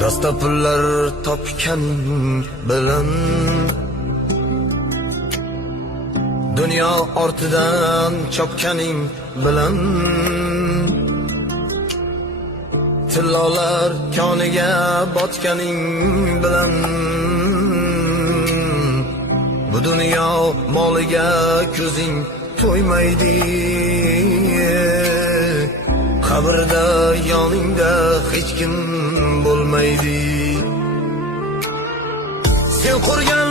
Dasta pullar topganing bilan dunyo ortidan chopganing bilan tillolar koniga botganing bilan bu dunyo moliga ko'zing to'ymaydi. Qabrda yoningda hech kim bo'lmaydi. Sen qurgan